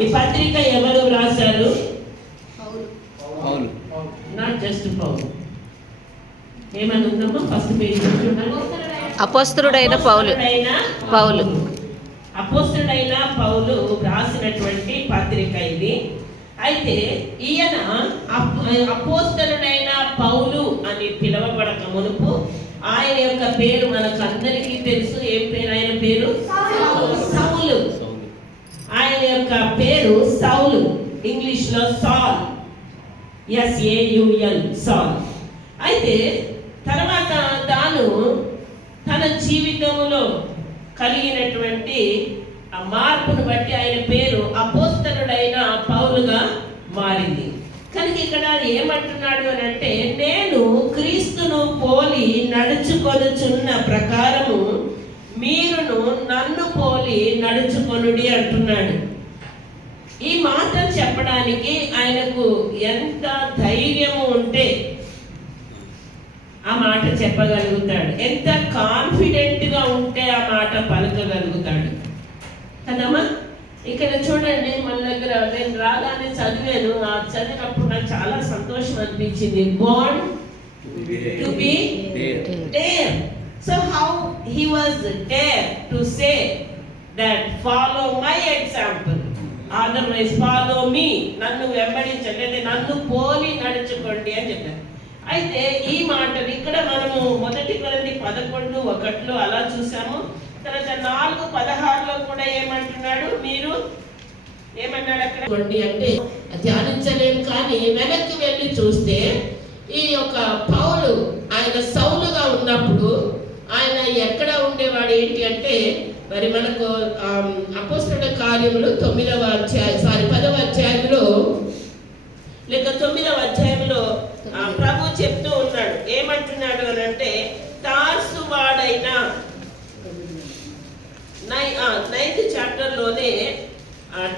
ఈ పత్రిక ఎవరు రాశారు? పౌలు. నాట్ జస్ట్ పౌలు. ఏమని ఉందమ్మా? ఫస్ట్ పేజ్ చూడండి. అపోస్తలుడైన పౌలు. అపోస్తలుడైన పౌలు రాసినటువంటి పత్రిక ఇది. అయితే ఈయన అపోస్తలుడైన పౌలు అని పిలవబడక మునుపు ఆయన యొక్క పేరు మనకు అందరికీ తెలుసు. ఏం పేరు ఆయన పేరు? సౌలు. ఆయన యొక్క పేరు సౌలు, ఇంగ్లీష్ లో సాల్, SAUL, సాల్. అయితే తర్వాత తాను తన జీవితంలో కలిగినటువంటి ఆ మార్పును బట్టి ఆయన పేరు అపోస్తలుడైన పౌలుగా మారింది. కనుక ఇక్కడ ఏమంటున్నాడు అని అంటే, నేను క్రీస్తును పోలి నడుచుకొనుచున్న ప్రకారము మీరును నన్ను పోలి నడుచుకొనుడి అంటున్నాడు. ఈ మాటలు చెప్పడానికి ఆయనకు ఎంత ధైర్యము ఉంటే ఆ మాట చెప్పగలుగుతాడు, ఎంత కాన్ఫిడెంట్గా ఉంటే ఆ మాట పలకగలుగుతాడు కదమ్మా. ఇక్కడ చూడండి, మన దగ్గర నేను రాగానే చదివాను. ఆ చదివినప్పుడు నాకు చాలా సంతోషం అనిపించింది. born to be dare. So how he was dare to say that follow my example, otherwise follow me, నన్ను వెంబడించండి, అంటే నన్ను పోలి నడుచుకోండి అని చెప్పారు. అయితే ఈ మాటలు ఇక్కడ మనము 1 కొరింథీ 11:1 అలా చూసాము. తర్వాత 4:16 కూడా ఏమంటున్నాడు? మీరు ఏమన్నాడు అక్కడ అంటే ధ్యానించలేము. కానీ వెనక్కి వెళ్ళి చూస్తే ఈ యొక్క పౌలు ఆయన సౌలుగా ఉన్నప్పుడు ఆయన ఎక్కడ ఉండేవాడు ఏంటి అంటే, మరి మనకు అపోస్తలుల కార్యములు 10వ అధ్యాయంలో లేక 9వ అధ్యాయంలో ప్రభు చెప్తూ ఉన్నాడు. ఏమంటున్నాడు అని అంటే, తార్సు వాడైన 9th చాప్టర్లోనే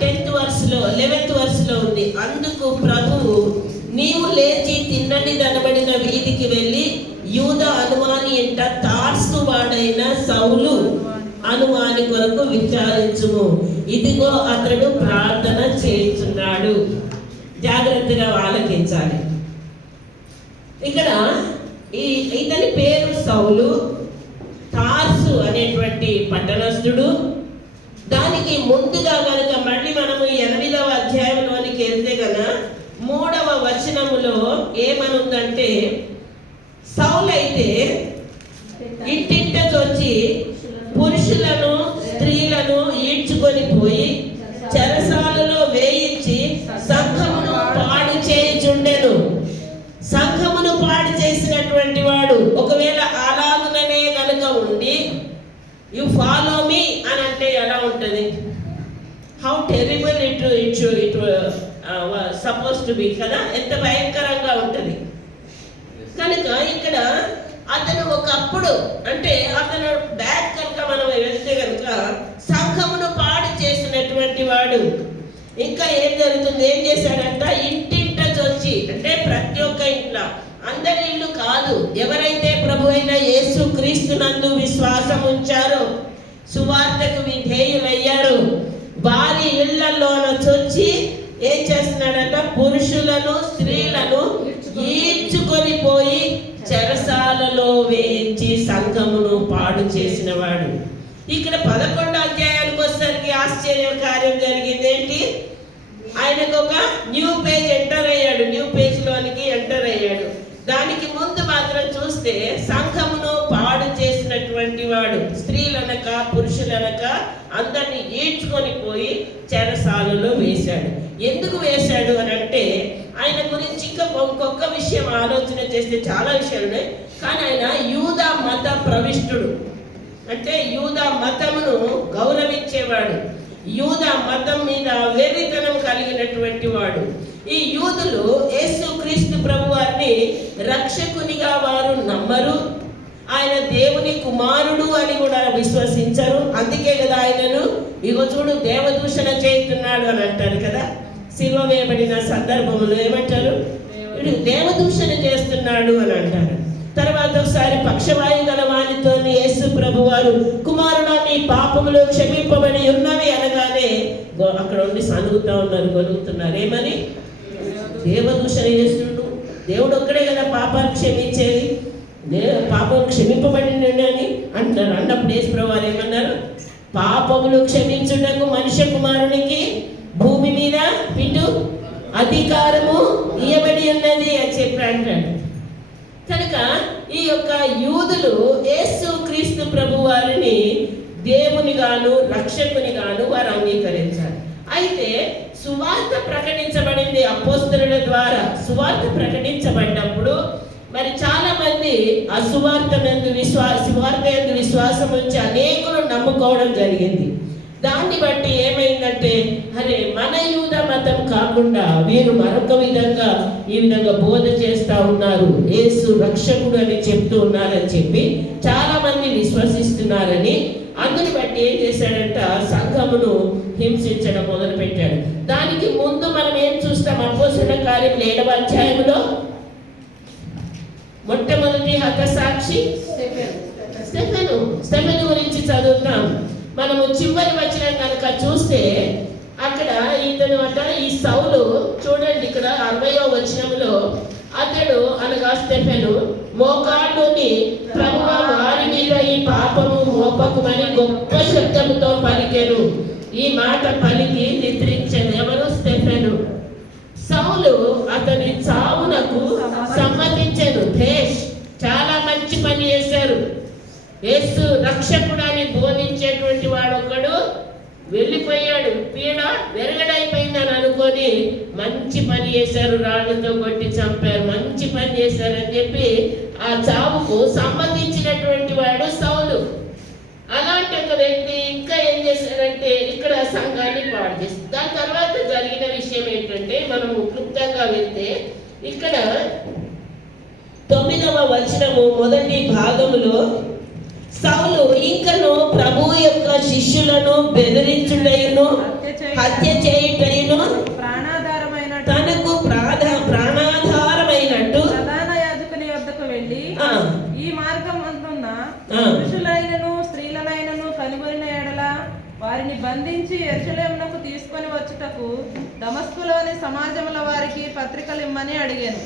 10th వర్స్లో 11th వర్స్లో ఉంది. అందుకు ప్రభువు, నీవు లేచి తిన్నని దనబడిన వీధికి వెళ్ళి యూదా అనుమాని ఎంట తార్సు వాడైన సౌలు అనుమాని కొరకు విచారించుము, ఇదిగో అతడు ప్రార్థన చేస్తున్నాడు. జాగ్రత్తగా ఆలకించాలి. ఇక్కడ ఇతని పేరు సౌలు, తార్సు అనేటువంటి పట్టణస్థుడు. దానికి ముందుగా కనుక మళ్ళీ మనము 8వ అధ్యాయంలోనికి వెళ్తే కనుక 3వ వచనములో ఏమనుందంటే, సౌలు అయితే ఇంటింటకు వచ్చి పురుషులను స్త్రీలను ఈడ్చుకొని పోయి చెరసాలలో వేయించి సంఘమును పాడు చేయుచుండెను. సంఘమును పాడు చేసినటువంటి వాడు ఒకవేళ అలాగుననే కనుక ఉండి యు ఫాలో మీ అని అంటే ఎలా ఉంటుంది? How terrible it suppose to be కదా, ఎంత భయంకరంగా ఉంటుంది. కనుక ఇక్కడ అతను ఒకప్పుడు అంటే అతను బ్యాక్ కనుక మనం వెళ్తే కనుక సంఘమును పాడు చేసినటువంటి వాడు. ఇంకా ఏం జరుగుతుంది? ఏం చేశాడంట? ఇంటింట వచ్చి, అంటే ప్రతి ఒక్క ఇంట్లో, అందరి ఇల్లు కాదు, ఎవరైతే ప్రభు అయిన యేసు క్రీస్తునందు విశ్వాసం ఉంచారో, సువార్తకు విధేయులయ్యారు, వారి ఇళ్లలోన చొచ్చి ఏం చేస్తున్నాడంట? పురుషులను స్త్రీలను ఈడ్చుకొని పోయి చెరసాలలో వేయించి సంఘమును పాడు చేసిన వాడు. ఇక్కడ 11వ అధ్యాయానికి వచ్చేసరికి ఆశ్చర్య కార్యం జరిగింది. ఏంటి? ఆయనకు ఒక న్యూ పేజ్ ఎంటర్ అయ్యాడు. న్యూ పేజ్ లోనికి ఎంటర్ అయ్యాడు. దానికి ముందు మాత్రం చూస్తే సంఘమును పాడు చేసినటువంటి వాడు, స్త్రీలనక పురుషులనక అందరినీ ఈడ్చుకొని పోయి చెరసాలలో వేశాడు. ఎందుకు వేశాడు అని అంటే, ఆయన గురించి ఇంకా ఇంకొక విషయం ఆలోచన చేస్తే చాలా విషయాలు ఉన్నాయి. కానీ ఆయన యూదా మత ప్రవిష్టుడు, అంటే యూదా మతమును గౌరవించేవాడు, యూదా మతం మీద వెర్రితనం కలిగినటువంటి వాడు. ఈ యూదులు యేసు క్రీస్తు ప్రభు వారిని రక్షకునిగా వారు నమ్మరు, ఆయన దేవుని కుమారుడు అని కూడా విశ్వసించరు. అందుకే కదా ఆయనను ఇగో చూడు దేవదూషణ చేస్తున్నాడు అని అంటారు కదా. సిలువ వేయబడిన సందర్భంలో ఏమంటారు? వీడు దేవదూషణ చేస్తున్నాడు అని అంటారు. తర్వాత ఒకసారి పక్షవాయు గల వానితో యేసు ప్రభు వారు కుమారుడా నీ పాపములు క్షమింపబడి ఉన్నవి అనగానే అక్కడ ఉండి సనుగుతా ఉన్నారు, గొలుగుతున్నారు. ఏమని? దేవదూషణ చేస్తుండు. దేవుడు ఒక్కడే కదా పాపాలు క్షమించేది, పాపం క్షమింపబడింది అని అంటారు. అన్నప్పుడు యేసు ప్రభు వారు ఏమన్నారు? పాపములు క్షమించుటకు మనుష్య కుమారునికి భూమి మీద ఇటు అధికారము ఇయ్యబడి ఉన్నది అని చెప్పి అంటాడు. కనుక ఈ యొక్క యూదులు యేసు క్రీస్తు ప్రభు వారిని దేవుని గాను రక్షకుని గాను వారు అంగీకరించారు. అయితే సువార్త ప్రకటించబడింది అపోస్తలుల ద్వారా. సువార్త ప్రకటించబడినప్పుడు మరి చాలా మంది ఆ సువార్త యందు విశ్వాసం ఉంచి అనేకులు నమ్ముకోవడం జరిగింది. దాన్ని బట్టి ఏమైందంటే అరే మన యూద మతం కాకుండా వీరు మరొక విధంగా ఈ విధంగా బోధ చేస్తూ ఉన్నారు, యేసు రక్షకుడు అని చెప్తూ ఉన్నారని చెప్పి చాలా మంది విశ్వసిస్తున్నారని అందుని బట్టి ఏం చేశాడంట, సంఘమును హింసించడం మొదలు పెట్టాడు. దానికి ముందు మనం ఏం చూస్తాం? అపోస్తలుల కార్యం 7వ అధ్యాయంలో మొట్టమొదటి హతసాక్షి స్టెఫెను గురించి చదువుతాం. మనము చివరి వచనం కనుక చూస్తే అక్కడ ఇతను ఈ సౌలు చూడండి, ఇక్కడ 60వ వచనంలో అతడు అనగా స్టెఫెను మోకాళ్ళుని ప్రభువా వారి మీద ఈ పాపము మోపకుమని గొప్ప శబ్దముతో పలికెను. ఈ మాట పలికి నిద్రించెను. ఎవరు? స్టెఫెను. సౌలు అతని చావునకు సమ్మతించెను. చాలా మంచి పని చేశారు. యేసు రక్షకుడు అని బోధించేటువంటి వాడు ఒకడు వెళ్ళిపోయాడు, పీడ వెరగడైపోయిందని అనుకొని మంచి పని చేశారు, రాళ్ళతో కొట్టి చంపారు, మంచి పని చేశారని చెప్పి ఆ చావుకు సంబంధించినటువంటి వాడు సౌలు. అలాంటి ఒక వ్యక్తి ఇంకా ఏం చేశారంటే ఇక్కడ సంఘాన్ని పాడు చేస్తారు. దాని తర్వాత జరిగిన విషయం ఏంటంటే మనము క్లుప్తంగా వెళ్తే ఇక్కడ 9వ వచనము మొదటి భాగములో సౌలు ఇంకను ప్రభు యొక్క శిష్యులను బెదిరించుటయును హత్య చేయుటయును తనకు ప్రాణాధారమైనట్టు ప్రధాన యాజకుని వద్దకు వెళ్ళి ఈ మార్గమందున్న పురుషులైనను స్త్రీలనైనను కనుగొనిన ఎడల వారిని బంధించి యెరూషలేమునకు తీసుకొని వచ్చుటకు దమస్కులోని సమాజముల వారికి పత్రికలు ఇమ్మని అడిగాను.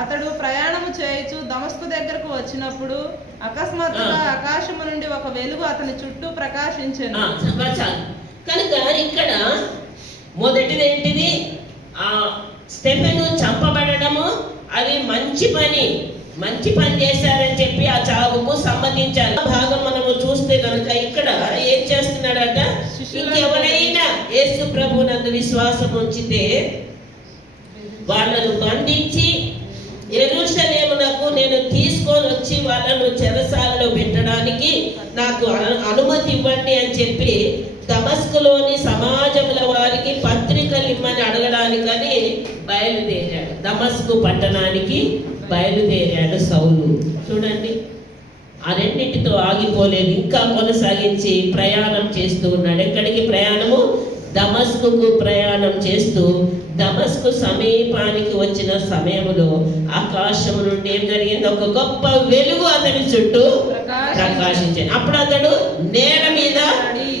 అతడు ప్రయాణము చేయుచు దమస్కు దగ్గరకు వచ్చినప్పుడు అకస్మాత్తుగా ఆకాశము నుండి ఒక వెలుగు అతని చుట్టూ ప్రకాశించెను. కనుక ఇక్కడ మొదటిది ఏంటిది? ఆ స్టెఫెను చంపబడము, అది మంచి పని చేశారని చెప్పి ఆ చావుకు సమ్మతించారు. భాగం మనము చూస్తే కనుక ఇక్కడ ఏం చేస్తున్నాడట, ఇంకెవరైనా యేసు ప్రభు నందు విశ్వాసం ఉంచితే వాళ్ళను బంధించి యెరూషలేమునకు నేను తీసుకొని వచ్చి వాళ్ళను చెరసాలలో పెట్టడానికి నాకు అనుమతి ఇవ్వండి అని చెప్పి దమస్కులోని సమాజముల వారికి పత్రికలు ఇమ్మని అడగడానికని బయలుదేరాడు. దమస్కు పట్టణానికి బయలుదేరాడు సౌలు. చూడండి, ఆ రెండింటితో ఆగిపోలేదు, ఇంకా కొనసాగించి ప్రయాణం చేస్తూ ఉన్నాడు. ఎక్కడికి ప్రయాణము? దమస్కుకు ప్రయాణం చేస్తూ దమస్కు సమీపానికి వచ్చిన సమయంలో ఆకాశం నుండి ఏం జరిగింది? ఒక గొప్ప వెలుగు అతని చుట్టూ ప్రకాశించింది. అప్పుడు అతడు నేల మీద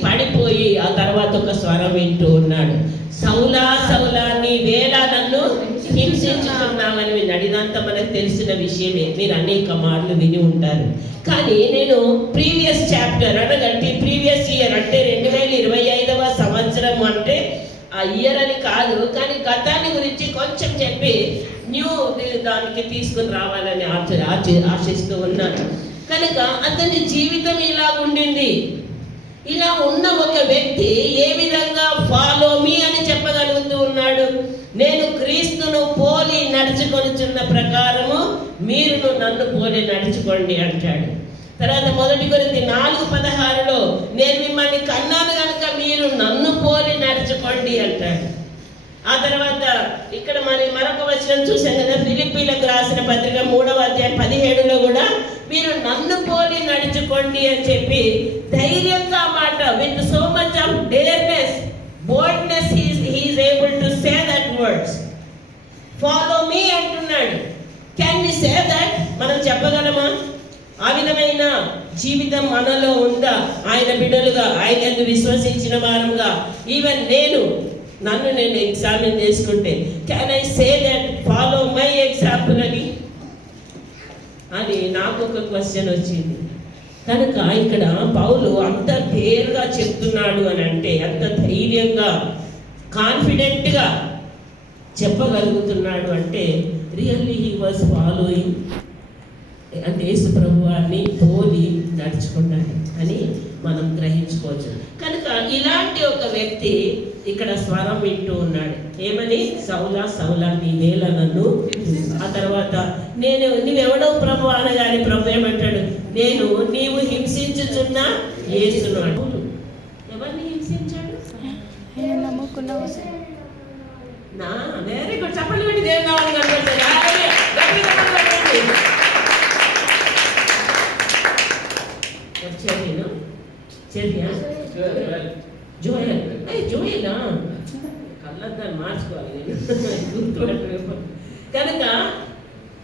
పడిపోయి ఆ తర్వాత ఒక స్వరం వింటూ ఉన్నాడు, సౌలా సౌలా నీవేళ నన్ను హింసించుతున్నామని విన్నాడు. ఇదంతా మనకు తెలిసిన విషయమే, మీరు అనేక మార్లు విని ఉంటారు. కానీ నేను ప్రీవియస్ చాప్టర్ అనగట్టి ప్రీవియస్ ఇయర్ అంటే 2025వ సంవత్సరం అంటే ఆ ఇయర్ అని కాదు, కానీ గతాన్ని గురించి కొంచెం చెప్పి న్యూ దానికి తీసుకుని రావాలని ఆశిస్తూ ఉన్నాను. కనుక అతని జీవితం ఇలా ఉండింది. ఇలా ఉన్న ఒక వ్యక్తి ఏ విధంగా ఫాలో మీ అని చెప్పగలుగుతూ ఉన్నాడు? నేను క్రీస్తును పోలి నడుచుకొనిచున్న ప్రకారము మీరును నన్ను పోలి నడుచుకోండి అంటాడు. తర్వాత 1 కొరింథీ 4:16లో నేను మిమ్మల్ని కన్నాను కనుక మీరు నన్ను పోలి నడుచుకోండి అంటాడు. ఆ తర్వాత ఇక్కడ మరొక వచనం చూసాం కదా, ఫిలిప్పీలకు రాసిన పత్రిక 3వ అధ్యాయం 17లో కూడా మీరు నన్ను పోలి నడుచుకోండి అని చెప్పి ధైర్యంగా మాట with so much of డేర్నెస్, boldness he is able to say that words. Follow me అంటున్నాడు. Can we say that? మనం చెప్పగలమా? ఆ విధమైన జీవితం మనలో ఉందా? ఆయన బిడ్డలుగా, ఆయన విశ్వసించిన వారంగా, ఈవెన్ నన్ను నేను ఎగ్జామిన్ చేసుకుంటే, can I say that follow my example అని నాకు ఒక క్వశ్చన్ వచ్చింది. కనుక ఇక్కడ పౌలు అంత క్లియర్గా చెప్తున్నాడు అని అంటే, అంత ధైర్యంగా కాన్ఫిడెంట్గా చెప్పగలుగుతున్నాడు అంటే, రియల్లీ హీ వాజ్ ఫాలోయింగ్ అంటే యేసు ప్రభు వారిని పోలి నడుచుకున్నాడు అని మనం గ్రహించుకోవచ్చు. కనుక ఇలాంటి ఒక వ్యక్తి ఇక్కడ స్వరం వింటూ ఉన్నాడు. ఏమని? సౌలా సౌలా నీ నేల నన్ను. ఆ తర్వాత నువ్వెవడో ప్రభు అనగానే ప్రభు ఏమంటాడు? నీవు హింసించుచున్న యేసును. ఎవరిని హింసించాడు? Very good. చెప్పండి పెట్టి దేవుని నామమున కనపడతాడు. జోయలా కళ్ళద్దాన్ని మార్చుకోవాలి కనుక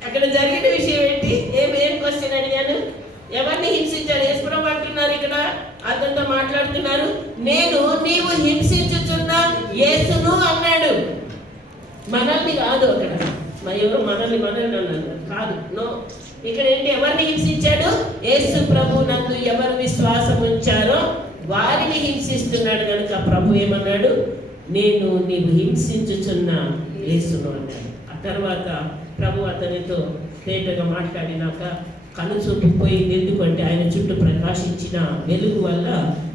అక్కడ జరిగిన విషయం ఏంటి? ఏం క్వశ్చన్ అడిగాను? ఎవరిని హింసించాడు? యేసుప్రభు అంటున్నారు ఇక్కడ, అతనితో మాట్లాడుతున్నారు. నీవు హింసించుచున్న యేసును అన్నాడు. మనల్ని కాదు, అక్కడ ఎవరు మనల్ని అన్నారు కాదు. నో, ఇక్కడ ఏంటి? ఎవరిని హింసించాడు? యేసు ప్రభు నందు ఎవరు విశ్వాసం ఉంచారో వారిని హింసిస్తున్నాడు. కనుక ప్రభు ఏమన్నాడు? నీవు హింసించుచున్న యేసును అన్నాడు. ఆ తర్వాత ప్రభు అతనితో తేటగా మాట్లాడినాక కళ్ళు చూపు పోయింది. ఎందుకంటే ఆయన చుట్టూ ప్రకాశించిన వెలుగు వల్ల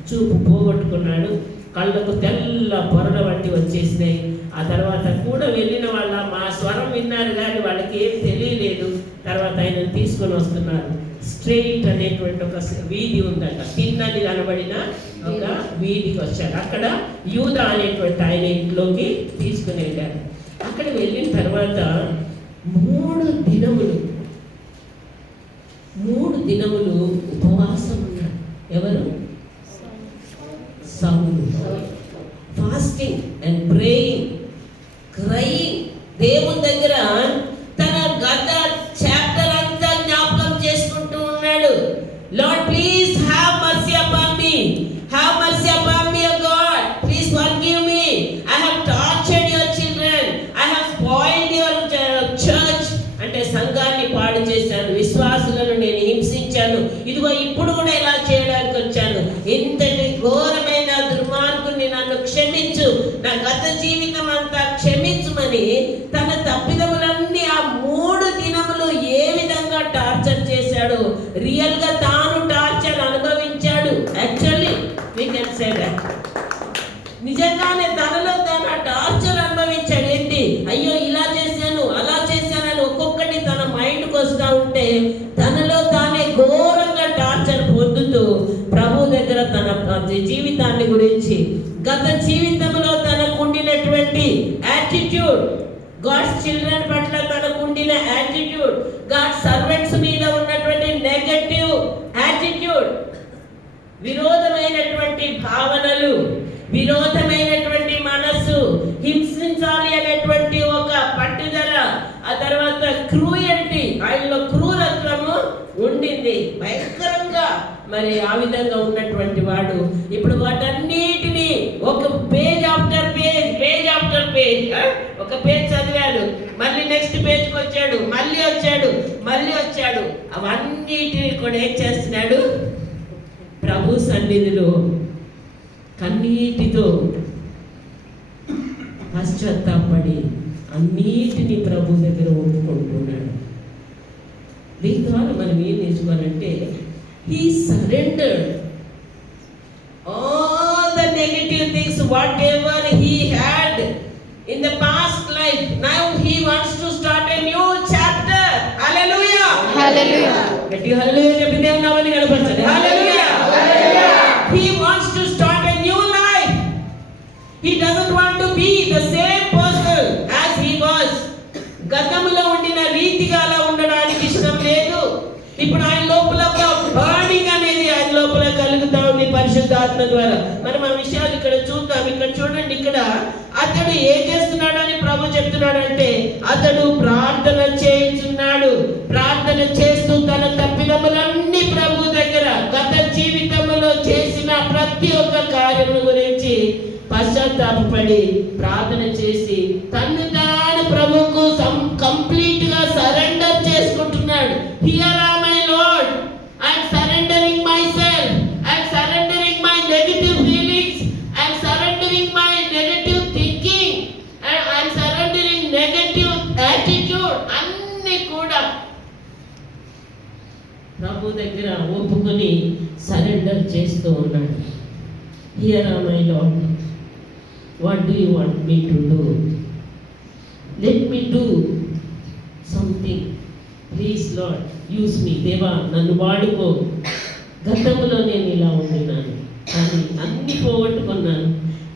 చూపు పోగొట్టుకున్నాడు. కళ్ళకు తెల్ల పొరల వంటి వచ్చేసినాయి. ఆ తర్వాత కూడా వెళ్ళిన వాళ్ళ మా స్వరం విన్నారు కానీ వాళ్ళకి ఏం తెలియలేదు. తర్వాత ఆయన తీసుకొని వస్తున్నారు. స్ట్రెయిట్ అనేటువంటి ఒక వీధి ఉందట, తిన్నది కనబడిన ఒక వీధికి వచ్చాడు. అక్కడ యూదా అనేటువంటి ఆయన ఇంట్లోకి తీసుకుని వెళ్ళారు. అక్కడ వెళ్ళిన తర్వాత 3 దినములు ఉపవాసం ఉన్నారు. ఎవరు? సౌలు. Fasting and praying, crying. దేవుని దగ్గర తన గత చాప్టర్ అంతా జ్ఞాపకం చేసుకుంటూ ఉన్నాడు. Lord please have mercy upon me, have mercy upon me, oh God please forgive me. I have tortured your children, I have spoiled your church. అంటే సంఘాన్ని పాడు చేశాను, విశ్వాసులను నేను హింసించాను, ఇదిగో ఇప్పుడు కూడా ఇలా చేయడానికి వచ్చాను. ఇంతటి ఘోరమైన దుర్మార్గుని నన్ను క్షమించు, నా గత జీవితం అంతా క్షమించుమని తన తప్పిదములన్నీ ఆ 3 దినములు ఏ విధంగా టార్చర్ చేశాడు. రియల్ గా తాను టార్చర్ అనుభవించాడు. Actually we can say that. నిజంగానే తనలో తాను టార్చర్ అనుభవించాడు. ఏంటి? అయ్యో ఇలా చేశాను, అలా చేశానని ఒక్కొక్కటి తన మైండ్కి వస్తూ ఉంటే తనలో తానే ఘోరంగా టార్చర్ పొందుతూ ప్రభు దగ్గర తన జీవితాన్ని గురించి, గత జీవితంలో తనకుండినటువంటి యాటిట్యూడ్, గాడ్స్ చిల్డ్రన్ పట్ల తనకుండిన యాటిట్యూడ్, గాడ్స్ సర్వెంట్స్ మీద ఉన్నటువంటి నెగటివ్ యాటిట్యూడ్, విరోధమైనటువంటి భావనలు, విరోధమైనటువంటి మనస్సు, హింసించాలి అనేటువంటి ఒక పట్టుదల, ఆ తర్వాత క్రూయల్టీ, ఆయనలో క్రూరత్వము ఉండింది భయంకరంగా. మరి ఆ విధంగా ఉన్నటువంటి వాడు ఇప్పుడు వాటన్నిటినీ ఒక పేజ్ ఆఫ్టర్ పేజ్ ఒక పేజ్ చదివాడు, మళ్ళీ నెక్స్ట్ పేజ్కి వచ్చాడు, మళ్ళీ వచ్చాడు. అవన్నిటిని కూడా ఏం చేస్తున్నాడు? ప్రభు సన్నిధిలో కన్నీటితో పశ్చాత్తాపడి అన్నిటినీ ప్రభు దగ్గర ఒప్పుకుంటున్నాడు. దీని ద్వారా మనం ఏం నేర్చుకోవాలంటే, he surrendered all the negative things whatever he had in the past life. Now he wants to start a new chapter. Hallelujah, hallelujah. Gatti hallelujah చెప్పి దేవుని నామాన్ని గణపరచండి. Hallelujah, hallelujah. He wants to start a new life. He doesn't want to be the same person as he was. గతంలో ఉండిన రీతిగా అలా ఉండడానికి ఇష్టం లేదు. ఇప్పుడు ఆయన లోపల బర్నింగ్ అనేది ఆయన లోపల కలుగుతా ఉంది పరిశుద్ధాత్మ ద్వారా. మనం ఆ విషయాలు ఇక్కడ చూద్దాం. ఇక్కడ చూడండి, ఇక్కడ అతడు ఏం చేస్తున్నాడు అని ప్రభు చెప్తున్నాడు అంటే, అతడు ప్రార్థన చేస్తున్నాడు. ప్రార్థన చేస్తూ ప్రార్థన చేసి తను తాను ప్రభువుకు కంప్లీట్ గా సరెండర్ చేసుకుంటున్నాడు. Here are my lord, I am surrendering myself, I am surrendering my negative feelings, I am surrendering my negative thinking, I am surrendering negative attitude. అన్ని కూడా ప్రభు దగ్గర ఒప్పుకొని సరెండర్ చేస్తూ ఉన్నాడు. Here are my lord, what do you want me to do? Let me do something, please lord use me. దేవా నన్ను వాడుకో. గతంలో నేను ఇలా ఉంటున్నాను, కానీ అన్ని పోగొట్టుకున్నాను,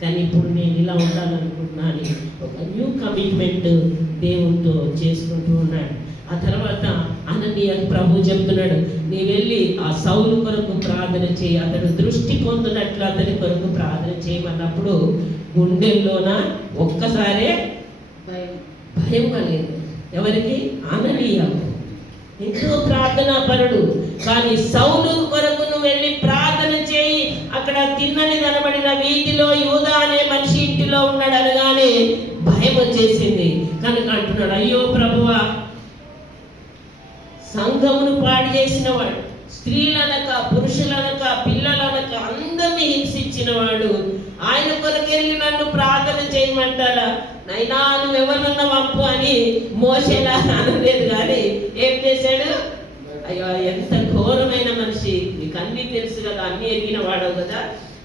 కానీ ఇప్పుడు నేను ఇలా ఉండాలనుకుంటున్నాను. ఒక న్యూ కమిట్మెంట్ దేవునితో చేసుకుంటూ ఉన్నాడు. ఆ తర్వాత అననీయ ప్రభు చెప్తున్నాడు, నీ వెళ్ళి ఆ సౌలు కొరకు ప్రార్థన చేయి, అతను దృష్టి పొందినట్లు అతని కొరకు ప్రార్థన చేయమన్నప్పుడు గుండెల్లోన ఒక్కసారే భయం కలిగింది. ఎవరికి? అననీయ. ఎంతో ప్రార్థనా పరుడు, కానీ సౌలు కొరకు నువ్వు వెళ్ళి ప్రార్థన చేయి, అక్కడ తిన్నని కనబడిన వీధిలో యూదా అనే మనిషి ఇంటిలో ఉన్నాడు అనగానే భయం వచ్చేసింది. కనుక అంటున్నాడు, అయ్యో ప్రభువా, సంఘమును పాడు చేసిన వాడు, స్త్రీలనక పురుషులనక పిల్లలనక అందరినీ హింసించిన వాడు, ఆయన కొరకెళ్ళి నన్ను ప్రార్థన చేయమంటారా? నైనా నువ్వు ఎవరన్నా పంపు అని మోసేలా అనలేదు, కానీ ఏం చేశాడు? అయ్యో ఎంత ఘోరమైన మనిషి, నీకు అన్నీ తెలుసు కదా, అన్నీ ఎరిగిన వాడవు కదా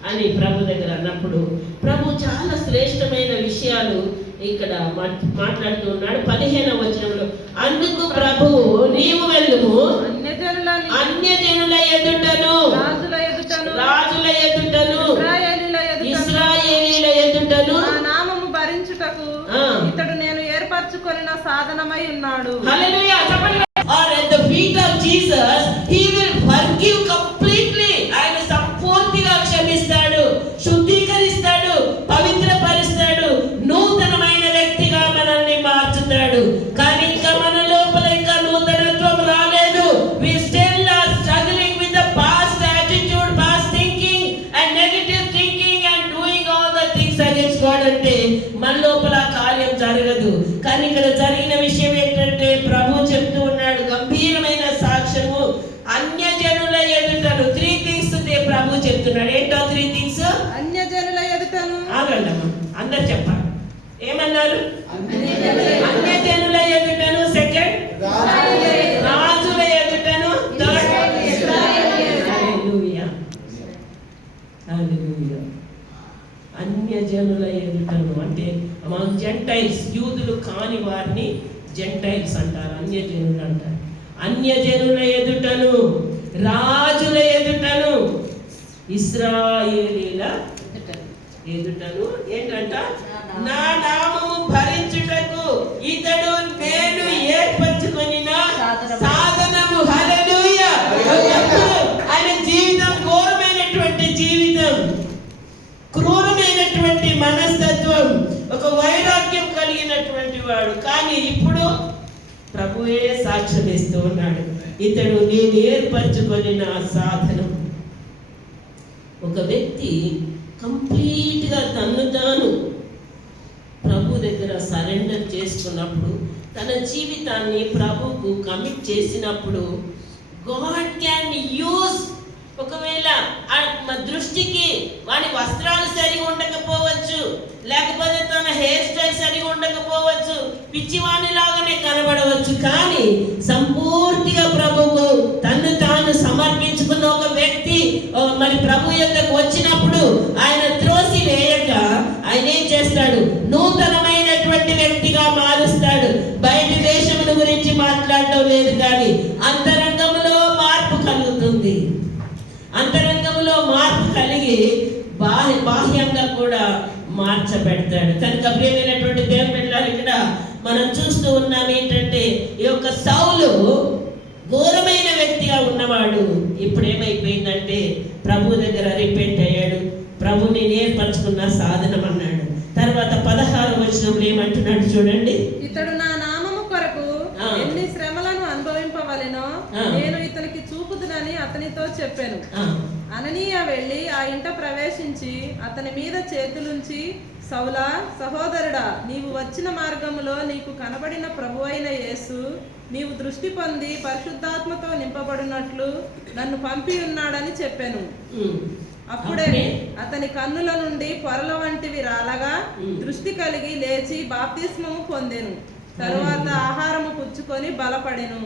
అని ప్రభు దగ్గర అన్నప్పుడు ప్రభు చాలా శ్రేష్టమైన విషయాలు ఇక్కడ మాట్లాడుతూ ఉన్నాడు. 15వ వచనంలో, అందుకు ప్రభువు నీవు వెళ్ళుము, అన్యజనుల ఎదుటను రాజుల ఎదుటను ఇశ్రాయేలీల ఎదుటను నామము భరించుటకు ఇతడు నేను ఏర్పరచుకొనిన సాధనమై ఉన్నాడు. హల్లెలూయా. చెప్పండి. Or at the feet of Jesus, he will forgive completely. ఆయన సంపూర్తిగా క్షమిస్తాడు, శుద్ధీకరిస్తాడు, పవిత్రపరుస్తాడు, నూతనమైన వ్యక్తిగా మనల్ని మార్చుతాడు. కానీ ఇంకా మన లోపల ఇంకా నూతనత్వం రాలేదు. We still are struggling with the past attitude, past thinking and negative thinking and doing all the things against God. అంటే మన లోపల కార్యం జరగదు. కానీ ఇక్కడ జరిగిన విషయం ఏంటంటే ప్రభు చెప్తూ ఉన్నాడు, గంభీరమైన సాక్ష్యము అన్యజనుల ఎదుటను. 3 things ప్రభు చెప్తున్నాడు. ఏంటో 3 things? అన్యజనుల ఎదుటను. ఆగండమ్మా, అందరు చెప్పాలి. ఏమన్నారు? అన్యజనుల ఎదుటను. సెకండ్, రాజుల ఎదుటను. థర్డ్, హల్లెలూయా హల్లెలూయా. అన్యజనుల ఎదుటను అంటే జెంటైల్స్, యూదులు కాని వారిని జెంటైల్స్ అంటారు, అన్యజనులు అంటారు. అన్యజనుల ఎదుటను, రాజుల ఎదుటను, ఇశ్రాయేలీల ఎదుటను ఏంటంట? నా నామము భరించుటకు ఇతడు నేను ఏర్పరచుకొనిన సాధనము. హల్లెలూయా. ఆయన జీవితం ఘోరమైనటువంటి జీవితం, క్రూరమైనటువంటి మనస్తత్వం, ఒక వైరాగ్యం కలిగినటువంటి వాడు. కానీ ఇప్పుడు ప్రభువే సాక్ష్యం ఇస్తూ ఉన్నాడు, ఇతడు నేను ఏర్పరచుకొని నా సాధనం. ఒక వ్యక్తి కంప్లీట్గా తన్ను తాను ప్రభు దగ్గర సరెండర్ చేసుకున్నప్పుడు, తన జీవితాన్ని ప్రభువుకు కమిట్ చేసినప్పుడు, గాడ్ క్యాన్ యూజ్. ఒకవేళ దృష్టికి వాడి వస్త్రాలు సరిగా ఉండకపోవచ్చు, లేకపోతే తన హెయిర్ స్టైల్ సరిగా ఉండకపోవచ్చు, పిచ్చివాణి లాగానే కనబడవచ్చు, కానీ సంపూర్తిగా ప్రభువుకు తను తాను సమర్పించుకున్న ఒక వ్యక్తి మరి ప్రభు యొద్దకు వచ్చినప్పుడు ఆయన త్రోసి వేయక ఆయన ఏం చేస్తాడు? నూతనమైనటువంటి వ్యక్తిగా మారుస్తాడు. బయట దేశముల గురించి మాట్లాడటం లేదు, కానీ అంతరంగంలో మార్పు కలుగుతుంది. అంతరంగంలో మార్పు కలిగి బాహ్యంగా కూడా మార్చబెడతాడు. కనుక ప్రియమైనటువంటి దేవుని బిడ్డలారా, ఇక్కడ మనం చూస్తూ ఉన్నాం ఏంటంటే, ఈ యొక్క సౌలు ఘోరమైన వ్యక్తిగా ఉన్నవాడు ఇప్పుడు ఏమైపోయిందంటే ప్రభు దగ్గర రిపెంట్ అయ్యాడు. ప్రభుని ఏర్పరచుకున్న సాధనం అన్నాడు. తర్వాత 16వ వచనంలో ఏమంటున్నాడు చూడండి, ఇతడు నా నామము కొరకు ఎన్ని శ్రమలను అనుభవింపవలెనో నేను ఇతనికి చూపుదునని అతనితో చెప్పాను. అననీయ వెళ్ళి ఆ ఇంట ప్రవేశించి అతని మీద చేతులుంచి, సౌలా, సహోదరుడా, నీవు వచ్చిన మార్గములో నీకు కనబడిన ప్రభువైన యేసు నీవు దృష్టి పొంది పరిశుద్ధాత్మతో నింపబడినట్లు నన్ను పంపి ఉన్నాడని చెప్పాను. అప్పుడే అతని కన్నుల నుండి పొరల వంటివి రాలగా దృష్టి కలిగి లేచి బాప్తిస్మము పొందెను. తరువాత ఆహారము పుచ్చుకొని బలపడెను.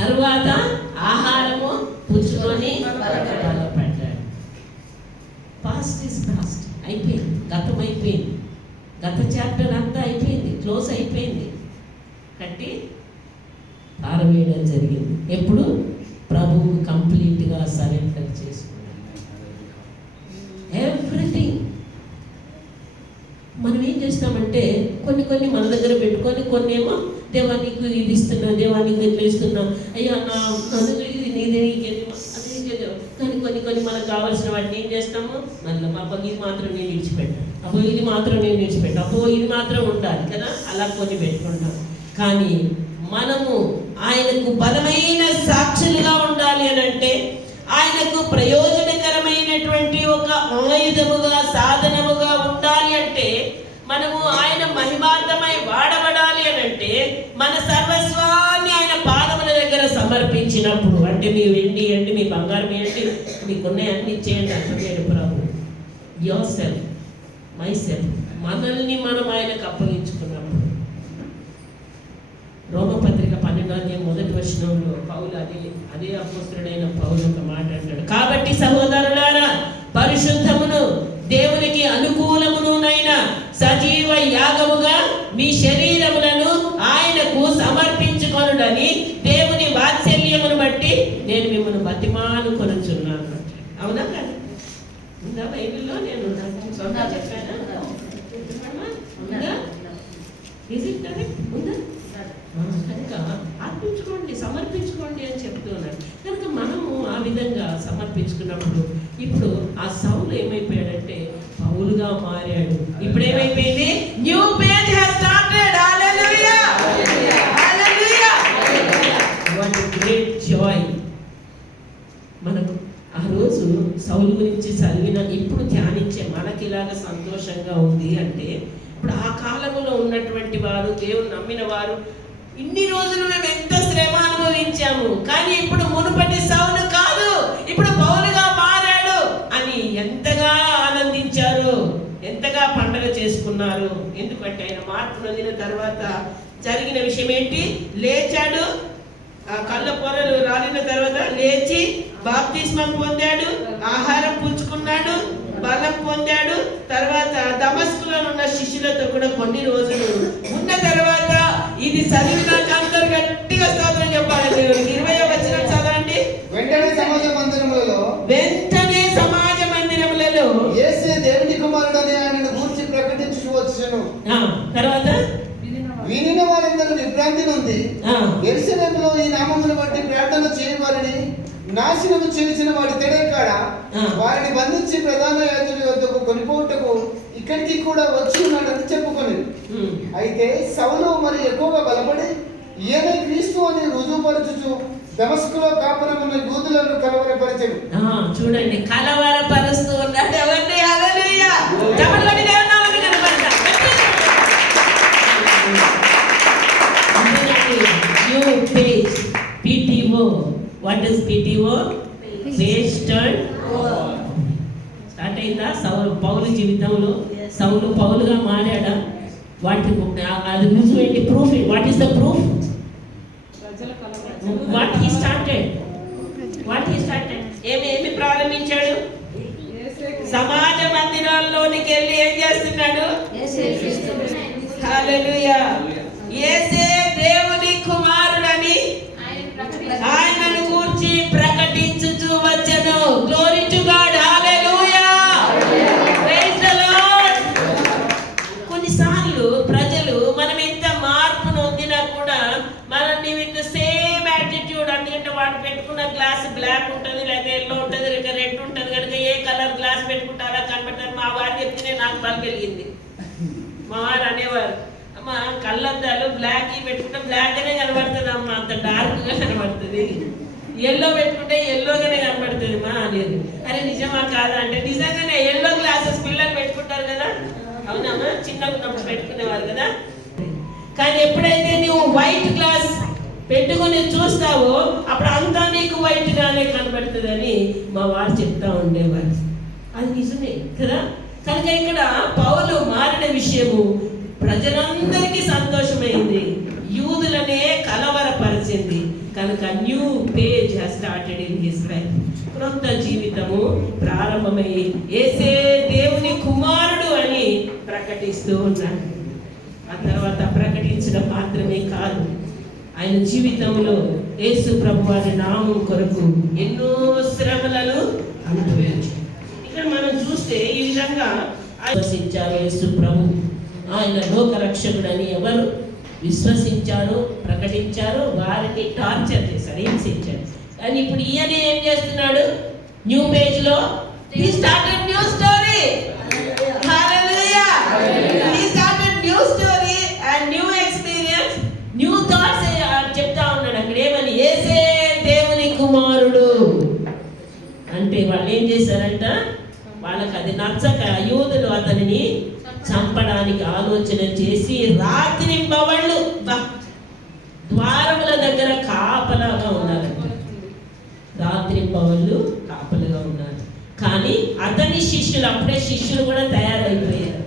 తరువాత ఆహారము పుచ్చుకొని బలపడ్డాడు. పాస్ట్ ఇస్ పాస్ట్, అయిపోయింది, గతం అయిపోయింది, గత చాప్టర్ అంతా అయిపోయింది, క్లోజ్ అయిపోయింది, కట్టి పారవేయడం జరిగింది. ఎప్పుడు ప్రభువు కంప్లీట్గా సరెండర్ చేసుకున్నాడు. ఎవ్రీథింగ్. మనం ఏం చేస్తామంటే కొన్ని మన దగ్గర పెట్టుకొని కొన్నేమో దేవా నీకు ఇది ఇస్తున్నా, దేవా నీకు ఇట్లా ఇస్తున్నా, అయ్యా నా ఇది నీదే, కానీ కొన్ని మనకు కావాల్సిన వాటిని ఏం చేస్తాము, మళ్ళీ అబ్బో ఇది మాత్రం నేను విడిచిపెట్టాను, అబ్బో ఇది మాత్రం నేను విడిచిపెట్టాను, అబ్బో ఇది మాత్రం ఉండాలి కదా, అలా కొన్ని పెట్టుకుంటాం. కానీ మనము ఆయనకు బలమైన సాక్షులుగా ఉండాలి అని అంటే, ఆయనకు ప్రయోజనకరమైనటువంటి ఒక ఆయుధముగా, సాధనముగా ఉండాలి అంటే, మనము ఆయన మహిమార్థమై వాడబడాలి అని అంటే, మన సర్వస్వాన్ని ఆయన పాదముల దగ్గర సమర్పించినప్పుడు, అంటే మీ వెండి ఇవ్వండి, మీ బంగారం ఇవ్వండి, మీకున్నాయి అన్ని ఇచ్చేయండి అంటున్నాడు ప్రభు. యువర్ సెల్ఫ్, మై సెల్ఫ్, మనల్ని మనం ఆయనకు అప్పగించుకున్నప్పుడు. రోమపత్రిక 12:1 పౌలు అదే అపోస్తలుడైన పౌలు ఒక మాట అంటాడు, కాబట్టి సహోదరులారా, పరిశుద్ధమును దేవునికి అనుకూలమునైన సజీవ యాగముగా మీ శరీరములను ఆయనకు సమర్పించుకొనుడని దేవుని వాత్సల్యమును బట్టి నేను మిమ్మల్ని బతిమాలుకొనుచున్నాను. అవునా కదా? ఉందా బైబిల్లో? నేను సొంత చెప్పానా? ఉందా? కనుక అర్పించుకోండి, సమర్పించుకోండి అని చెప్తున్నాడు. కనుక మనము ఆ విధంగా సమర్పించుకున్నప్పుడు ఇప్పుడు ఆ సౌలు ఏమైపోయాడంటే పౌలుగా మారాడు. ఇప్పుడు ఏమైపోయింది? New page has started. Hallelujah, hallelujah. What a great Joy. మనకు ఆ రోజు సౌలు గురించి చదివిన ఇప్పుడు ధ్యానించే మనకి ఇలాగా సంతోషంగా ఉంది అంటే, ఇప్పుడు ఆ కాలంలో ఉన్నటువంటి వారు, దేవుని నమ్మిన వారు, ఇన్ని రోజులు మేము ఎంత శ్రమ అనుభవించాము, కానీ ఇప్పుడు మునుపటి సౌలు కాదు, ఇప్పుడు పౌలుగా మారాడు అని ఎంతగా ఆనందించారు, ఎంతగా పండగ చేసుకున్నారు. ఎందుకంటే ఆయన మార్పు నొందిన తర్వాత జరిగిన విషయం ఏంటి? లేచాడు, ఆ కళ్ళ పొరలు రాలిన తర్వాత లేచి బాప్తిస్మం పొందాడు, ఆహారం పుచ్చుకున్నాడు, బలం పొందాడు. తర్వాత దమస్కులో ఉన్న శిష్యులతో కూడా కొన్ని రోజులు ఉన్న తర్వాత ఇది చదివినాక అందరు గట్టిగా స్తోత్రం చెప్పాలి. 20వ వచనం చదవండి. వెంటనే సమాజ మందిరములలో యేసే దేవుని కుమారుడని ఆయనను గూర్చి ప్రకటించువచ్చును. తర్వాత వినిన వారందరూ విభ్రాంతి నొంది యెరూషలేములో ఈ నామమును బట్టి ప్రార్థన చేయవారిని నాశనము చేసిన వాడి తెడెక్కడ వారిని బంధించి ప్రధాన యాజకుల వద్దకు కొనిపోవుటకు ఇక్కడికి కూడా వచ్చి ఉన్నాడని చెప్పుకొని, అయితే సౌలు మరి ఎక్కువగా బలపడి ఈయన క్రీస్తు అని రుజువుపరచుచు దమస్కులో కాపురమున్న యూదులను కలవరపరిచెను. చూడండి, కలవరపరుస్తూ ఉన్నాడు. ఎవరిని? హల్లెలూయా. జబర్లని దేవునామని కనబడతా. New page, PTO. What is PTO? Page turn start అయిందా? పౌలు జీవితంలో సౌలు పౌలుగా మారాడా? వాటి అది రుజువు ఏంటి? Proof. What is the proof? What he started. ఏమి ప్రారంభించాడు? సమాజ మందిరాల్లోనికి వెళ్ళి ఏం చేస్తున్నాడు? హల్లెలూయా. యేసే దేవుని కుమారుడని ఆయనను గూర్చి ప్రకటించుచు వచ్చెను. Glory to God. Hallelujah. Praise the lord. కొన్నిసార్లు ప్రజలు మనం ఎంత మార్పు నొందినా కూడా మనల్ని విత్ సేమ్ యాటిట్యూడ్, అందుకంటే వాడు పెట్టుకున్న గ్లాస్ బ్లాక్ ఉంటుంది, లేదా ఎల్లో ఉంటుంది, లేదా రెడ్ ఉంటుంది, కనుక ఏ కలర్ గ్లాస్ పెట్టుకుంటే అలా కనబడతారు. మా వారు చెప్తేనే నాకు బలం పెరిగింది. మా వారు అనేవారు, అమ్మ కళ్ళద్దాలు బ్లాక్ పెట్టుకుంటే బ్లాక్ గానే కనబడుతుంది అమ్మ, అంత డార్క్ గా కనబడుతుంది. ఎల్లో పెట్టుకుంటే ఎల్లోగానే కనబడుతుంది మా అనేది. అరే నిజమా కాదా అంటే నిజంగానే ఎల్లో గ్లాసెస్ పిల్లలు పెట్టుకుంటారు కదా, అవునమ్మా, చిన్నగా ఉన్నప్పుడు పెట్టుకునేవారు కదా. కానీ ఎప్పుడైతే నువ్వు వైట్ గ్లాస్ పెట్టుకుని చూస్తావో అప్పుడు అంతా నీకు వైట్ గానే కనబడుతుందని మా వారు చెప్తా ఉండేవారు. అది నిజమే కదా. కనుక ఇక్కడ పౌలు మారిన విషయము ప్రజలందరికీ సంతోషమైంది, యూదులనే కలవరపరిచింది. కనుక new page has started in his life. క్రొత్త జీవితము ప్రారంభమై యేసే దేవుని కుమారుడు అని ప్రకటిస్తూ ఉన్నాడు. ఆ తర్వాత ప్రకటించడం మాత్రమే కాదు, ఆయన జీవితంలో యేసు ప్రభు వారి నామం కొరకు ఎన్నో శ్రమలను అనుభవించారు. ఇక్కడ మనం చూస్తే ఈ విధంగా విశ్వసించారు యేసు ప్రభు, ఆయన లోక రక్షకుడని ఎవరు విశ్వసించారు, ప్రకటించారు, వారిని టార్చర్ చేశారు, హింసించారు. కానీ ఇప్పుడు ఈయన ఏం చేస్తున్నాడు? న్యూ పేజ్ లో he started new story. Hallelujah. He started new story and new experience, new thoughts చెప్తా ఉన్నాడు. అక్కడ ఏమని? యేసే దేవుని కుమారుడు అంటే వాళ్ళు ఏం చేశారంట? వాళ్ళకి అది నచ్చక యూదులు అతనిని చంపడానికి ఆలోచన చేసి రాత్రింబవళ్ళు ద్వారముల దగ్గర కాపలాగా ఉన్నారు. రాత్రింబవళ్ళు కాపలుగా ఉన్నారు. కానీ అతని శిష్యులు, అప్పుడే శిష్యులు కూడా తయారైపోయారు.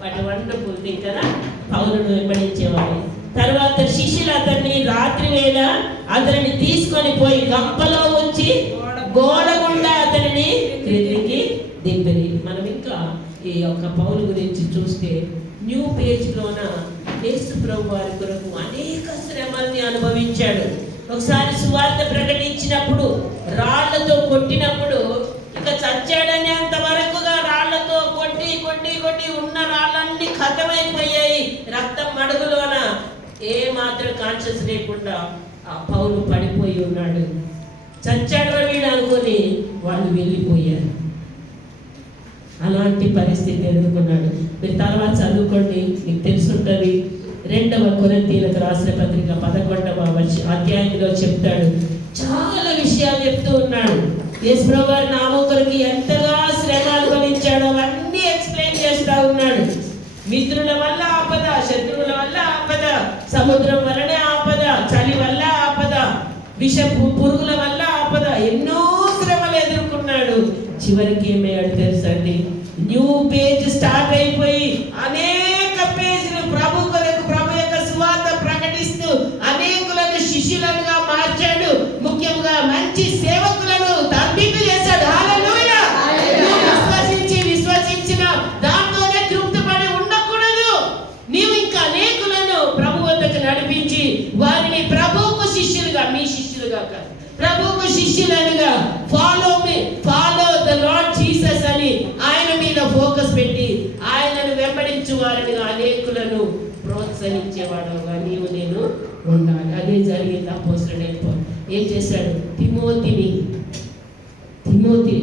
వాటి వండర్ఫుల్ థింగ్ కదా, పౌలును వెంబడించేవాళ్ళు. తర్వాత శిష్యులు అతన్ని రాత్రి వేళ అతనిని తీసుకొని పోయి గంపలో ఉంచి గోడ గుండా అతనిని క్రిందికి దింపిరి. మనం ఇంకా ఈ యొక్క పౌలు గురించి చూస్తే న్యూ పేజ్లోన యేసు ప్రభు వారి కొరకు అనేక శ్రమల్ని అనుభవించాడు. ఒకసారి సువార్త ప్రకటించినప్పుడు రాళ్లతో కొట్టినప్పుడు ఇక చచ్చాడనేంత వరకుగా రాళ్లతో కొట్టి కొట్టి కొట్టి ఉన్న రాళ్ళన్నీ ఖతమైపోయాయి. రక్తం మడుగులోన ఏ మాత్రం కాన్షియస్ లేకుండా ఆ పౌలు పడిపోయి ఉన్నాడు. చచ్చాడు వీడు అనుకొని వాళ్ళు వెళ్ళిపోయారు. అలాంటి పరిస్థితి ఎదుర్కొన్నాడు. మీరు తర్వాత చదువుకోండి, మీకు తెలుసుంటుంది. 2వ కొరింథీయులకు రాసిన పత్రిక 11వ అధ్యాయంలో చెప్తాడు. చాలా విషయాలు చెప్తూ ఉన్నాడు. యేసు ప్రభు వారి నామం కొరకు ఎంతగా శ్రమ అనుభవించాడో అవన్నీ ఎక్స్ప్లెయిన్ చేస్తా ఉన్నాడు. మిత్రుల వల్ల ఆపద, శత్రువుల వల్ల ఆపద, సముద్రం వల్లనే ఆపద, చలి వల్ల ఆపద, విష పురుగుల వల్ల ఆపద, ఎన్నో శ్రమలు ఎదుర్కొన్నాడు. చివరికి ఏమయ్యాడు తెలుసండి? న్యూ పేజ్ స్టార్ట్ అయిపోయి అనేక పేజీలు ప్రభు కొరకు, ప్రభు యొక్క సువార్త ప్రకటిస్తూ అనేకులను శిష్యులుగా మార్చాడు. ముఖ్యంగా మంచి సేవకులను తప్పిక చేశాడు. హల్లెలూయా. విశ్వసించిన దాంతోనే తృప్తిపడి ఉండకూడదు. నీవు ఇంకా అనేకులను ప్రభు వద్దకు నడిపించి వారిని ప్రభువుకు శిష్యులుగా, మీ శిష్యులుగా కాదు, ప్రభువుకు శిష్యులనుగా follow me, follow the Lord Jesus అని ఆయన మీద ఫోకస్ పెట్టి ఆయనను వెంబడించు వారిని అనేకులను ప్రోత్సహించేవాడుగా నీవు నేను ఉండాలి. అదే జరిగింది. అపోస్తలుడైన పౌలు ఏం చేశాడు? తిమోతిని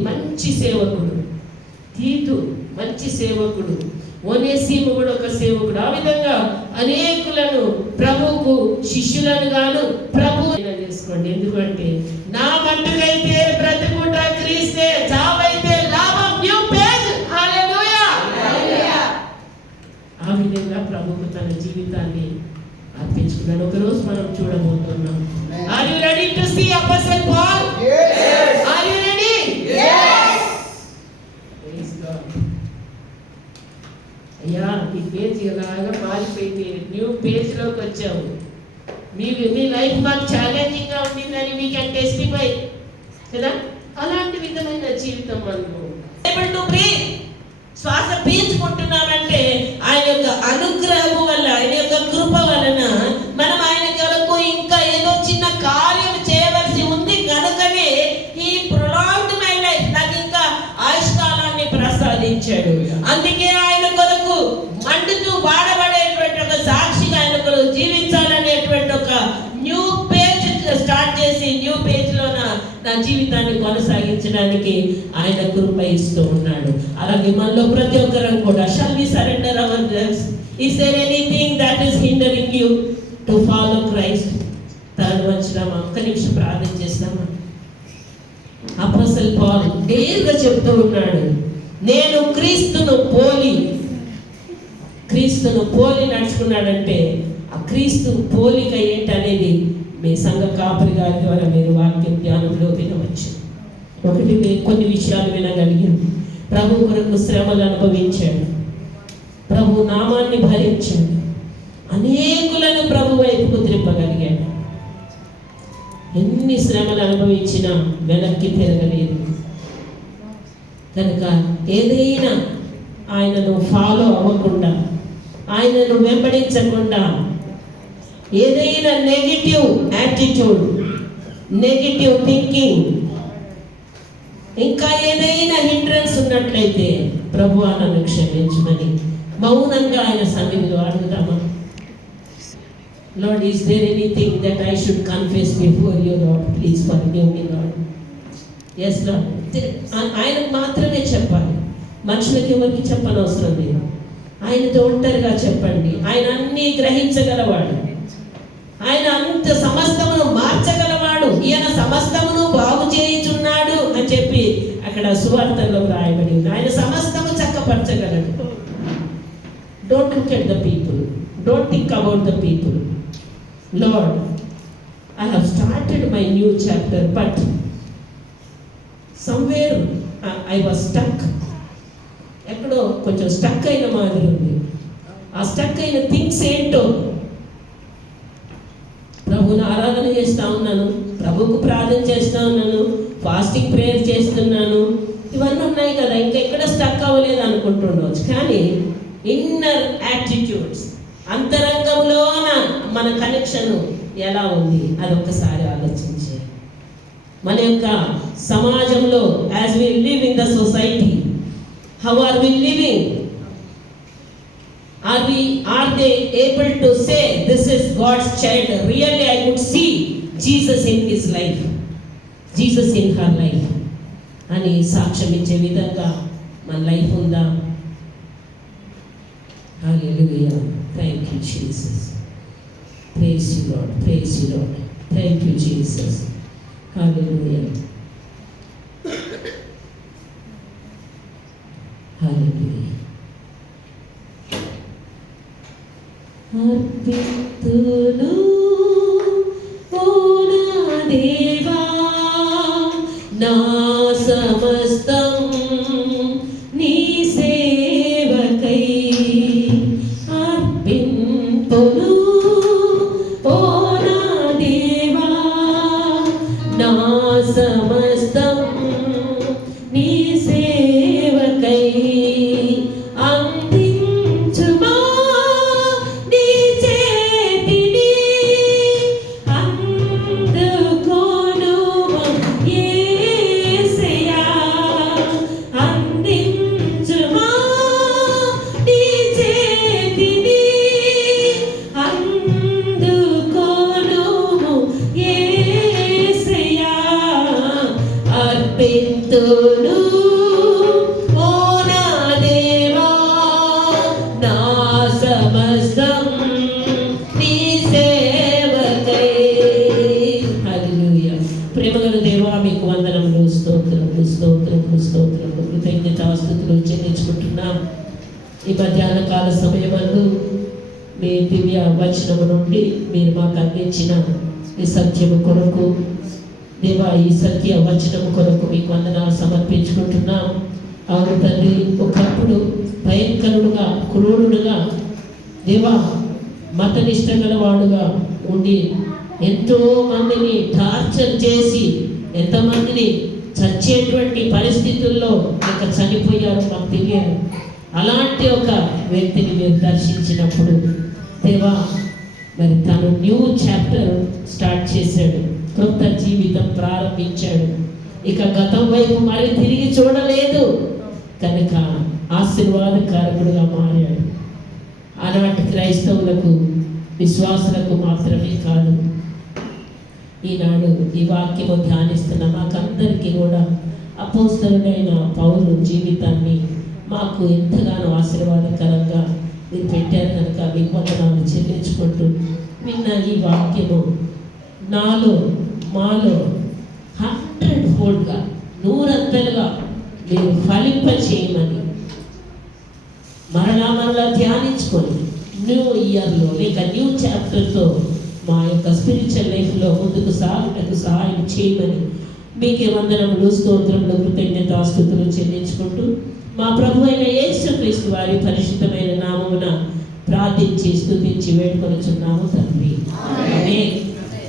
మంచి సేవకుడు, తీతు మంచి సేవకుడు, ఒనేసిము కూడా ఒక సేవకుడు. ఆ విధంగా అనేకులను ప్రభువుకు శిష్యులను గాను ప్రభు చేసుకోండి. ఎందుకంటే నా మట్టుకైతే బ్రతుకుట క్రీస్తే, చావైతే లాభం. New page. హల్లెలూయా. ఆ విధంగా ప్రభువుకు తన జీవితాన్ని అర్పించుకున్నాడు. ఒక రోజు మనం చూడబోతున్నాం. Are you ready to see Apostle Paul? Yes. Are you ready? Yes. Praise God. అయ్యా, ఈ పేజ్ ఇలాగా మారిపోయింది. న్యూ పేజ్ లోకి వచ్చాము. మీ లైఫ్ మాకు ఛాలెంజింగ్ గా ఉండిందని వీ కెన్ టెస్టిఫై కదా. అలాంటి విధమైన జీవితం మనము ఏబుల్ టు బ్రీత్, శ్వాస పీల్చుకుంటున్నామంటే ఆయన యొక్క అనుగ్రహము వల్ల, ఆయన యొక్క కృప వలన మనం ఆయన కొరకు ఇంకా ఏదో చిన్న కార్యం చేయవలసి ఉంది. కనుకనే ఈ ప్రొలాంగ్డ్ మై లైఫ్, నాకు ఇంకా ఆయుష్కాలాన్ని ప్రసాదించాడు. అందుకే ఆయన కొరకు మండుతూ వాడబడేటువంటి ఒక సాక్షిగా ఆయన కొరకు జీవించాలనేటువంటి ఒక న్యూ పేజ్ స్టార్ట్ చేసి న్యూ పేజ్ లో నా జీవితాన్ని కొనసాగించడానికి ఆయన కృప ఇస్తూ ఉన్నాడు. అలాగే మనలో ప్రతి ఒక్కరం కూడా shall we surrender our lives? Is there anything that is hindering you to follow Christ? తాను వచ్చినామా? ఒక్క నిమిషం ప్రార్థన చేస్తామా? అపోస్తల్ పౌల్ నేరుగా చెప్తూ ఉన్నాడు, నేను క్రీస్తును పోలి నడుచుకున్నాడంటే ఆ క్రీస్తు పోలిక ఏంటనేది మీ సంఘ కాపరి గారి ద్వారా మీరు వాక్య జ్ఞానంలో వినవచ్చు. ఒకటి కొన్ని విషయాలు వినగలిగాం. ప్రభు కొరకు శ్రమలు అనుభవించాడు, ప్రభు నామాన్ని భరించాడు, అనేకులను ప్రభు వైపుకు త్రిప్పగలిగాడు. ఎన్ని శ్రమలు అనుభవించినా వెనక్కి తిరగలేదు. కనుక ఏదైనా ఆయనను ఫాలో అవ్వకుండా, ఆయనను వెంబడించకుండా, ఏదైనా నెగిటివ్ యాటిట్యూడ్, నెగిటివ్ థింకింగ్, ఇంకా ఏదైనా హిండ్రెన్స్ ఉన్నట్లయితే ప్రభు నన్ను క్షమించమని మౌనంగా ఆయన సన్నిధిలో అడుగుదామా? Lord, is there anything that I should confess before you, Lord? Please forgive me, Lord. Yes, Lord. ఆయనకు మాత్రమే చెప్పాలి, మనుషులకి ఎవరికి చెప్పనవసరం లేదు. ఆయనతో ఒంటరిగా చెప్పండి. ఆయన అన్నీ గ్రహించగలవాడు, ఆయన అంత సమస్తమును మార్చగలవాడు, ఈయన సమస్తమును బాగు చేయుచున్నాడు అని చెప్పి అక్కడ సువార్తల్లో రాయబడి ఉంది. ఆయన సమస్తము చక్కపరచగలడు. Don't look at the people, don't think about the people. Lord, I have started my new chapter, but somewhere I was stuck. ఎక్కడో కొంచెం స్టక్ అయిన మాదిరి ఉంది. ఆ స్టక్ అయిన థింగ్స్ ఏంటో, ప్రభువుని ఆరాధన చేస్తూ ఉన్నాను, ప్రభువుకు ప్రార్థన చేస్తూ ఉన్నాను, ఫాస్టింగ్ ప్రేయర్ చేస్తున్నాను, ఇవన్నీ ఉన్నాయి కదా, ఇంకెక్కడ స్టక్ అవ్వలేదు అనుకుంటుండవచ్చు. కానీ ఇన్నర్ యాటిట్యూడ్స్, అంతరంగంలోన మన కనెక్షన్ ఎలా ఉంది అది ఒక్కసారి ఆలోచించే. మన యొక్క సమాజంలో as we live in the society, how are we living? Are they able to say this is God's child? Really I could see Jesus in his life, Jesus in her life అని సాక్ష్యం ఇచ్చే విధంగా మన life ఉందా? Hallelujah. Thank you, Jesus. Praise you, Lord. Praise you, Lord. Thank you, Jesus. Hallelujah. Hallelujah. అర్పితును ఓ నా దేవా, నా సమస్తం నీ సేవకై అర్పింతును ఓ నా దేవా, నా సమస్తం నీ సేవకై అందించుమా నీ చేతిని, అందుకోను యేసయ్యా, అందించుమా నీ చేతిని, అందుకోను యేసయ్యా, అర్పింతును ఓ నా దేవా, నా సమస్తం నీ సేవకై. హల్లెలూయా. ప్రేమగల దేవా, మీకు వందనములు, స్తోత్రములు, స్తోత్రములు, స్తోత్రములు, కృతజ్ఞతాస్తుతులు చెల్లించుకుంటున్నాం. ఈ మధ్యాహ్న కాల సమయమందు మీ దివ్య వచనము నుండి మీరు మాకు అందించిన ఈ సత్యము కొరకు దేవా, ఈ సత్య వచనము కొరకు మీకు వందనాలు సమర్పించుకుంటున్నాం. అవును తండ్రి, ఒకప్పుడు భయంకరుడుగా, క్రూరుడుగా, దేవా మతనిష్ట గలవాడుగా ఉండి ఎంతో మందిని టార్చర్ చేసి ఎంతమందిని చచ్చేటువంటి పరిస్థితుల్లో ఇంకా చనిపోయారో మాకు తెలియదు. అలాంటి ఒక వ్యక్తిని మీరు దర్శించినప్పుడు దేవా, మరి తను న్యూ చాప్టర్ స్టార్ట్ చేశాడు, కొత్త జీవితం ప్రారంభించాడు. ఇక గతం వైపు మరి తిరిగి చూడలేదు కనుక ఆశీర్వాదకారకుడుగా మారాడు. ఆనాటి క్రైస్తవులకు, విశ్వాసులకు మాత్రమే కాదు, ఈనాడు ఈ వాక్యము ధ్యానిస్తున్న మాకందరికీ కూడా అపోస్తలుడైన పౌలు జీవితాన్ని మాకు ఎంతగానో ఆశీర్వాదకరంగా మీరు పెట్టారు కనుక మీకు వందనాలు చెల్లించుకుంటూ విన్న ఈ వాక్యము నాలో, మాలో 100 ఫోల్డ్గా నూరంతలుగా మీరు ఫలింప చేయమని మరలా ధ్యానించుకొని న్యూ ఇయర్లో లేక న్యూ చాప్టర్తో మా యొక్క స్పిరిచువల్ లైఫ్లో ముందుకు సాగుటకు సహాయం చేయమని మీకే వందనములు, స్తోత్రములు, కృతజ్ఞతాస్తుతులు చెల్లించుకుంటూ మా ప్రభు అయిన యేసుక్రీస్తు వారి పరిశుద్ధమైన నామమున ప్రార్థించి స్తుతించి వేడుకొనుచున్నాము తండ్రి.